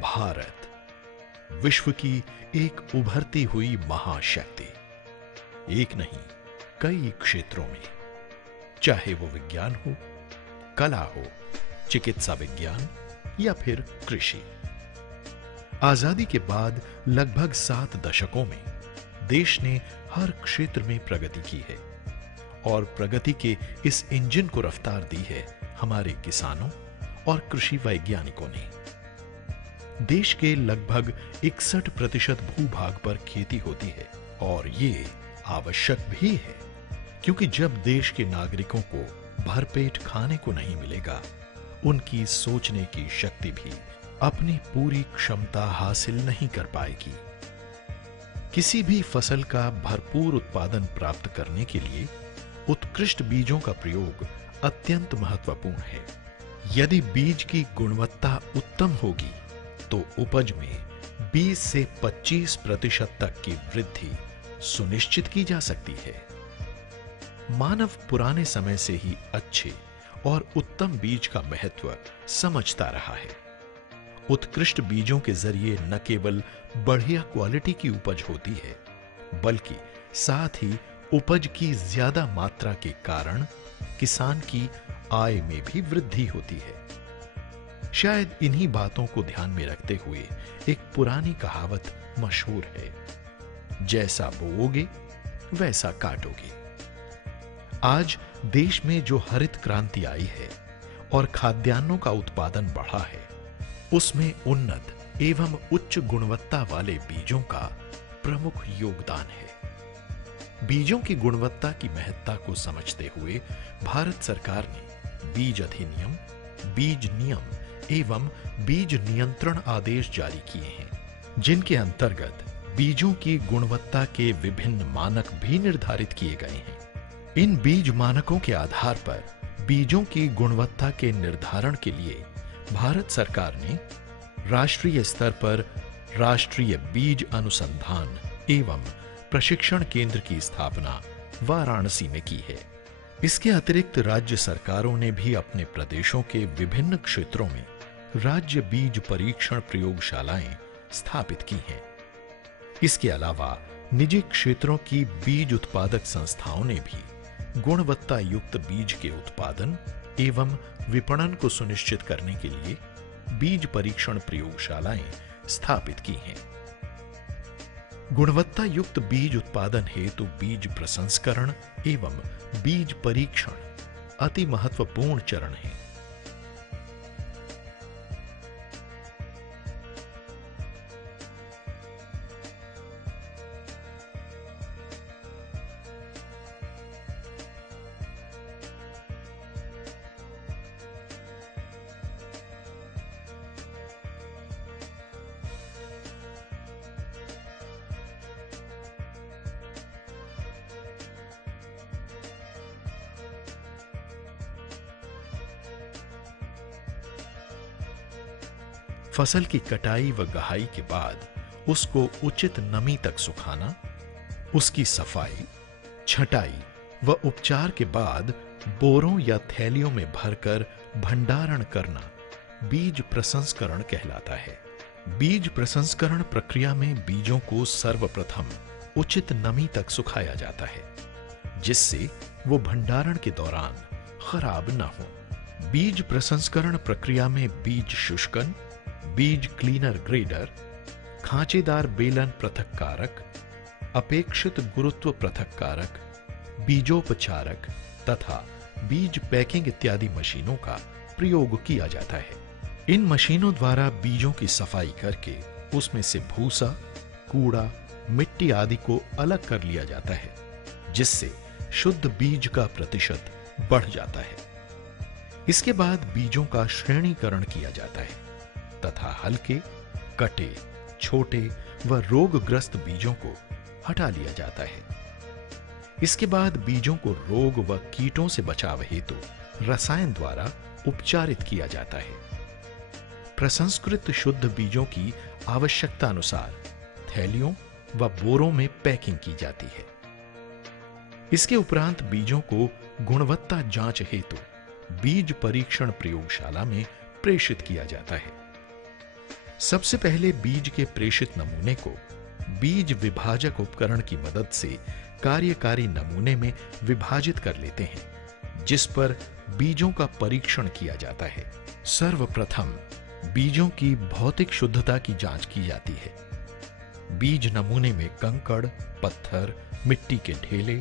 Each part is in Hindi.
भारत विश्व की एक उभरती हुई महाशक्ति, एक नहीं कई क्षेत्रों में, चाहे वो विज्ञान हो, कला हो, चिकित्सा विज्ञान या फिर कृषि। आजादी के बाद लगभग 7 दशकों में देश ने हर क्षेत्र में प्रगति की है और प्रगति के इस इंजन को रफ्तार दी है हमारे किसानों और कृषि वैज्ञानिकों ने। देश के लगभग 61% भूभाग पर खेती होती है और ये आवश्यक भी है, क्योंकि जब देश के नागरिकों को भरपेट खाने को नहीं मिलेगा, उनकी सोचने की शक्ति भी अपनी पूरी क्षमता हासिल नहीं कर पाएगी। किसी भी फसल का भरपूर उत्पादन प्राप्त करने के लिए उत्कृष्ट बीजों का प्रयोग अत्यंत महत्वपूर्ण है। यदि बीज की गुणवत्ता उत्तम होगी तो उपज में 20 से 25% तक की वृद्धि सुनिश्चित की जा सकती है। मानव पुराने समय से ही अच्छे और उत्तम बीज का महत्व समझता रहा है। उत्कृष्ट बीजों के जरिए न केवल बढ़िया क्वालिटी की उपज होती है, बल्कि साथ ही उपज की ज्यादा मात्रा के कारण किसान की आय में भी वृद्धि होती है। शायद इन्हीं बातों को ध्यान में रखते हुए एक पुरानी कहावत मशहूर है, जैसा बोओगे वैसा काटोगे। आज देश में जो हरित क्रांति आई है और खाद्यान्नों का उत्पादन बढ़ा है, उसमें उन्नत एवं उच्च गुणवत्ता वाले बीजों का प्रमुख योगदान है। बीजों की गुणवत्ता की महत्ता को समझते हुए भारत सरकार ने बीज अधिनियम, बीज नियम एवं बीज नियंत्रण आदेश जारी किए हैं, जिनके अंतर्गत बीजों की गुणवत्ता के विभिन्न मानक भी निर्धारित किए गए हैं। इन बीज मानकों के आधार पर बीजों की गुणवत्ता के निर्धारण के लिए भारत सरकार ने राष्ट्रीय स्तर पर राष्ट्रीय बीज अनुसंधान एवं प्रशिक्षण केंद्र की स्थापना वाराणसी में की है। इसके अतिरिक्त राज्य सरकारों ने भी अपने प्रदेशों के विभिन्न क्षेत्रों में राज्य बीज परीक्षण प्रयोगशालाएं स्थापित की हैं। इसके अलावा निजी क्षेत्रों की बीज उत्पादक संस्थाओं ने भी गुणवत्ता युक्त बीज के उत्पादन एवं विपणन को सुनिश्चित करने के लिए बीज परीक्षण प्रयोगशालाएं स्थापित की हैं। गुणवत्ता युक्त बीज उत्पादन हेतु बीज प्रसंस्करण एवं बीज परीक्षण अति महत्वपूर्ण चरण है। फसल की कटाई व गहाई के बाद उसको उचित नमी तक सुखाना, उसकी सफाई, छटाई व उपचार के बाद बोरों या थैलियों में भरकर भंडारण करना बीज प्रसंस्करण कहलाता है। बीज प्रसंस्करण प्रक्रिया में बीजों को सर्वप्रथम उचित नमी तक सुखाया जाता है, जिससे वो भंडारण के दौरान खराब न हो। बीज प्रसंस्करण प्रक्रिया में बीज शुष्कन, बीज क्लीनर ग्रेडर, खांचेदार बेलन पृथक्कारक, अपेक्षित गुरुत्व पृथक्कारक, बीजोपचारक तथा बीज पैकिंग इत्यादि मशीनों का प्रयोग किया जाता है। इन मशीनों द्वारा बीजों की सफाई करके उसमें से भूसा, कूड़ा, मिट्टी आदि को अलग कर लिया जाता है, जिससे शुद्ध बीज का प्रतिशत बढ़ जाता है। इसके बाद बीजों का श्रेणीकरण किया जाता है तथा हल्के, कटे, छोटे व रोगग्रस्त बीजों को हटा लिया जाता है। इसके बाद बीजों को रोग व कीटों से बचाव हेतु रसायन द्वारा उपचारित किया जाता है। प्रसंस्कृत शुद्ध बीजों की आवश्यकता अनुसार थैलियों व बोरों में पैकिंग की जाती है। इसके उपरांत बीजों को गुणवत्ता जांच हेतु बीज परीक्षण प्रयोगशाला में प्रेषित किया जाता है। सबसे पहले बीज के प्रेषित नमूने को बीज विभाजक उपकरण की मदद से कार्यकारी नमूने में विभाजित कर लेते हैं, जिस पर बीजों का परीक्षण किया जाता है। सर्वप्रथम बीजों की भौतिक शुद्धता की जांच की जाती है। बीज नमूने में कंकड़, पत्थर, मिट्टी के ढेले,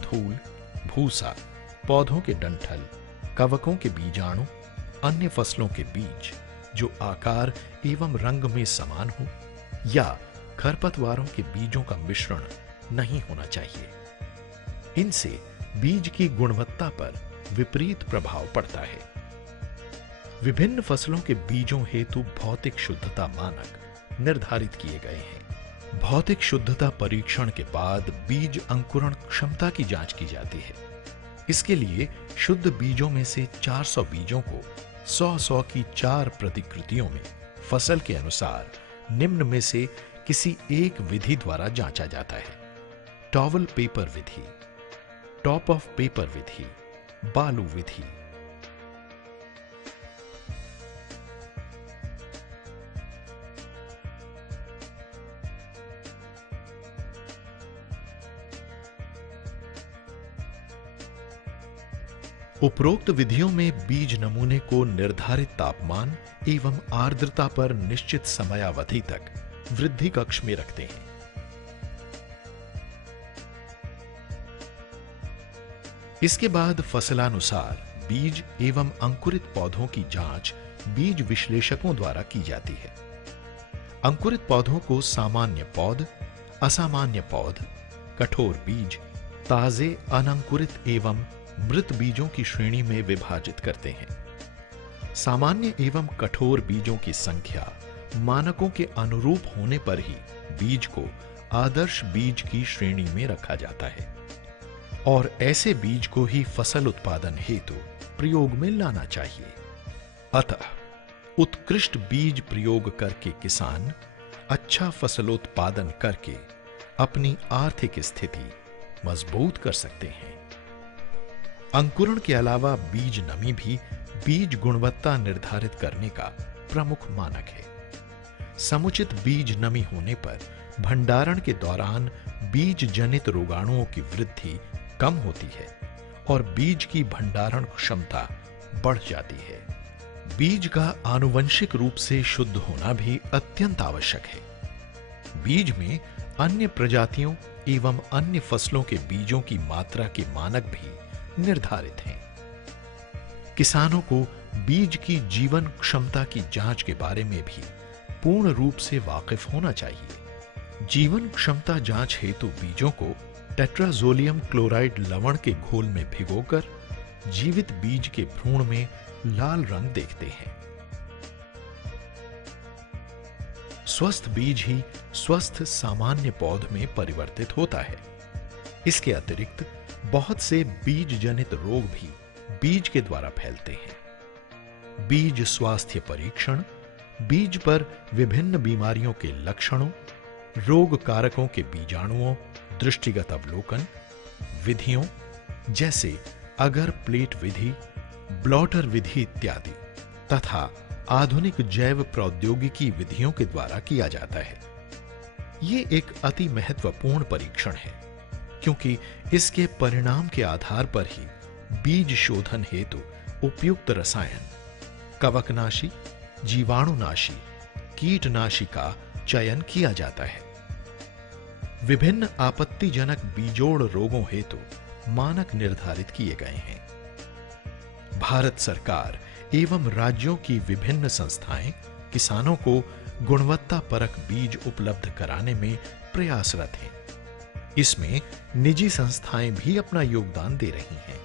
धूल, भूसा, पौधों के डंठल, कवकों के बीजाणु, अन्य फसलों के बीज जो आकार एवं रंग में समान हो, या खरपतवारों के बीजों का मिश्रण नहीं होना चाहिए। इनसे बीज की गुणवत्ता पर विपरीत प्रभाव पड़ता है। विभिन्न फसलों के बीजों हेतु भौतिक शुद्धता मानक निर्धारित किए गए हैं। भौतिक शुद्धता परीक्षण के बाद बीज अंकुरण क्षमता की जांच की जाती है। इसके लिए शुद्ध बीजों में से 400 बीजों को 100-100 की 4 प्रतिकृतियों में फसल के अनुसार निम्न में से किसी एक विधि द्वारा जांचा जाता है। टॉवल पेपर विधि, टॉप ऑफ पेपर विधि, बालू विधि। उपरोक्त विधियों में बीज नमूने को निर्धारित तापमान एवं आर्द्रता पर निश्चित समयावधि तक वृद्धि कक्ष में रखते हैं। इसके बाद फसलानुसार बीज एवं अंकुरित पौधों की जांच बीज विश्लेषकों द्वारा की जाती है। अंकुरित पौधों को सामान्य पौध, असामान्य पौध, कठोर बीज, ताजे अनंकुरित एवं मृत बीजों की श्रेणी में विभाजित करते हैं। सामान्य एवं कठोर बीजों की संख्या मानकों के अनुरूप होने पर ही बीज को आदर्श बीज की श्रेणी में रखा जाता है और ऐसे बीज को ही फसल उत्पादन हेतु प्रयोग में लाना चाहिए। अतः उत्कृष्ट बीज प्रयोग करके किसान अच्छा फसलोत्पादन करके अपनी आर्थिक स्थिति मजबूत कर सकते हैं। अंकुरण के अलावा बीज नमी भी बीज गुणवत्ता निर्धारित करने का प्रमुख मानक है। समुचित बीज नमी होने पर भंडारण के दौरान बीज जनित रोगाणुओं की वृद्धि कम होती है और बीज की भंडारण क्षमता बढ़ जाती है। बीज का आनुवंशिक रूप से शुद्ध होना भी अत्यंत आवश्यक है। बीज में अन्य प्रजातियों एवं अन्य फसलों के बीजों की मात्रा के मानक भी निर्धारित हैं। किसानों को बीज की जीवन क्षमता की जांच के बारे में भी पूर्ण रूप से वाकिफ होना चाहिए। जीवन क्षमता जांच हेतु बीजों को टेट्राजोलियम क्लोराइड लवण के घोल में भिगोकर जीवित बीज के भ्रूण में लाल रंग देखते हैं। स्वस्थ बीज ही स्वस्थ सामान्य पौध में परिवर्तित होता है। इसके अतिरिक्त बहुत से बीज जनित रोग भी बीज के द्वारा फैलते हैं। बीज स्वास्थ्य परीक्षण, बीज पर विभिन्न बीमारियों के लक्षणों, रोग कारकों के बीजाणुओं, दृष्टिगत अवलोकन विधियों जैसे अगर प्लेट विधि, ब्लॉटर विधि इत्यादि तथा आधुनिक जैव प्रौद्योगिकी विधियों के द्वारा किया जाता है। ये एक अति महत्वपूर्ण परीक्षण है, क्योंकि इसके परिणाम के आधार पर ही बीज शोधन हेतु उपयुक्त रसायन, कवकनाशी, जीवाणुनाशी, कीटनाशी का चयन किया जाता है। विभिन्न आपत्तिजनक बीजोड़ रोगों हेतु मानक निर्धारित किए गए हैं। भारत सरकार एवं राज्यों की विभिन्न संस्थाएं किसानों को गुणवत्ता परक बीज उपलब्ध कराने में प्रयासरत हैं। इसमें निजी संस्थाएं भी अपना योगदान दे रही हैं।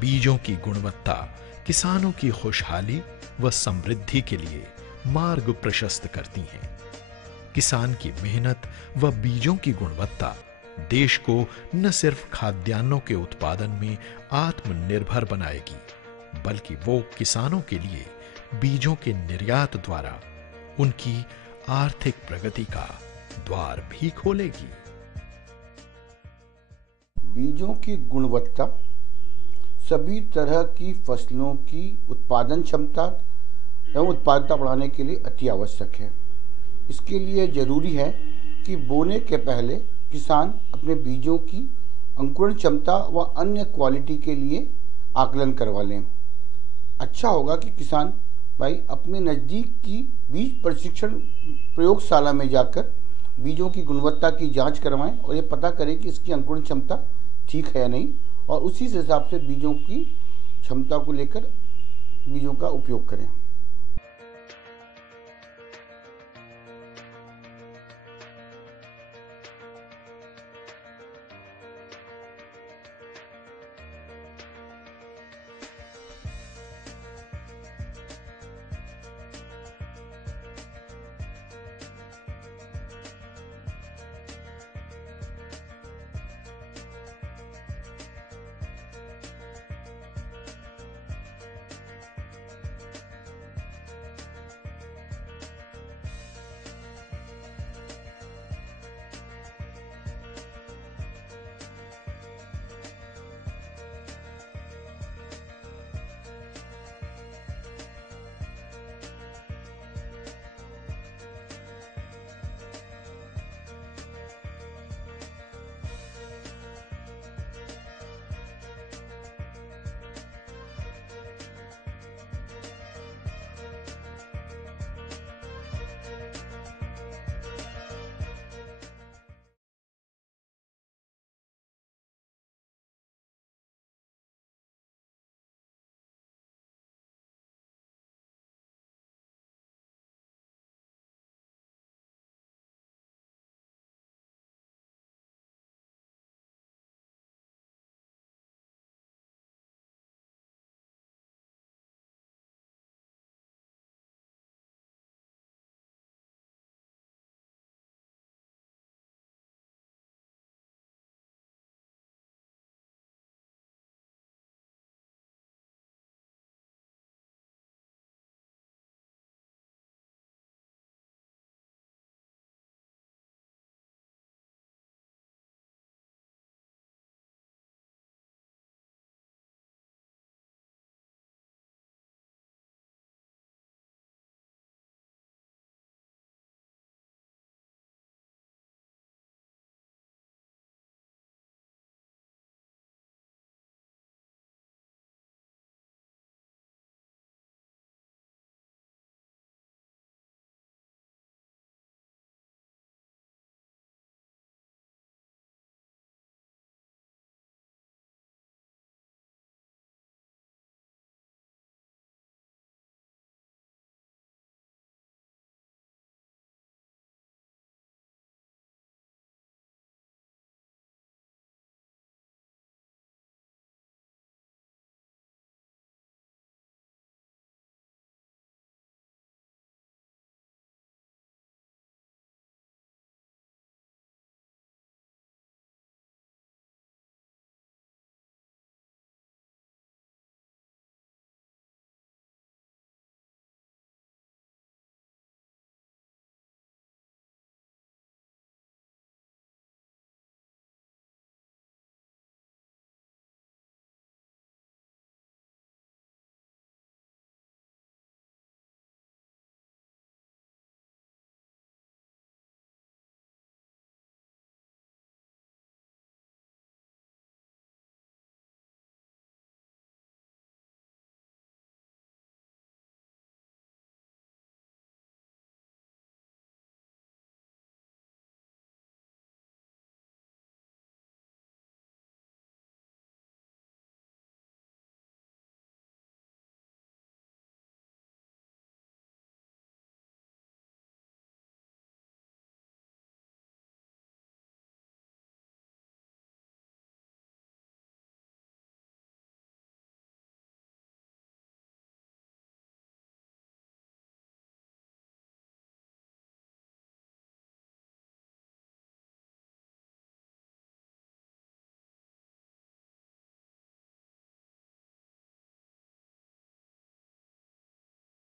बीजों की गुणवत्ता किसानों की खुशहाली व समृद्धि के लिए मार्ग प्रशस्त करती हैं। किसान की मेहनत व बीजों की गुणवत्ता देश को न सिर्फ खाद्यान्नों के उत्पादन में आत्मनिर्भर बनाएगी, बल्कि वो किसानों के लिए बीजों के निर्यात द्वारा उनकी आर्थिक प्रगति का द्वार भी खोलेगी। बीजों की गुणवत्ता सभी तरह की फसलों की उत्पादन क्षमता एवं उत्पादकता बढ़ाने के लिए अति आवश्यक है। इसके लिए जरूरी है कि बोने के पहले किसान अपने बीजों की अंकुरण क्षमता व अन्य क्वालिटी के लिए आकलन करवा लें। अच्छा होगा कि किसान भाई अपने नज़दीक की बीज प्रशिक्षण प्रयोगशाला में जाकर बीजों की गुणवत्ता की जांच करवाएं और ये पता करें कि इसकी अंकुरण क्षमता ठीक है या नहीं, और उसी हिसाब से बीजों की क्षमता को लेकर बीजों का उपयोग करें।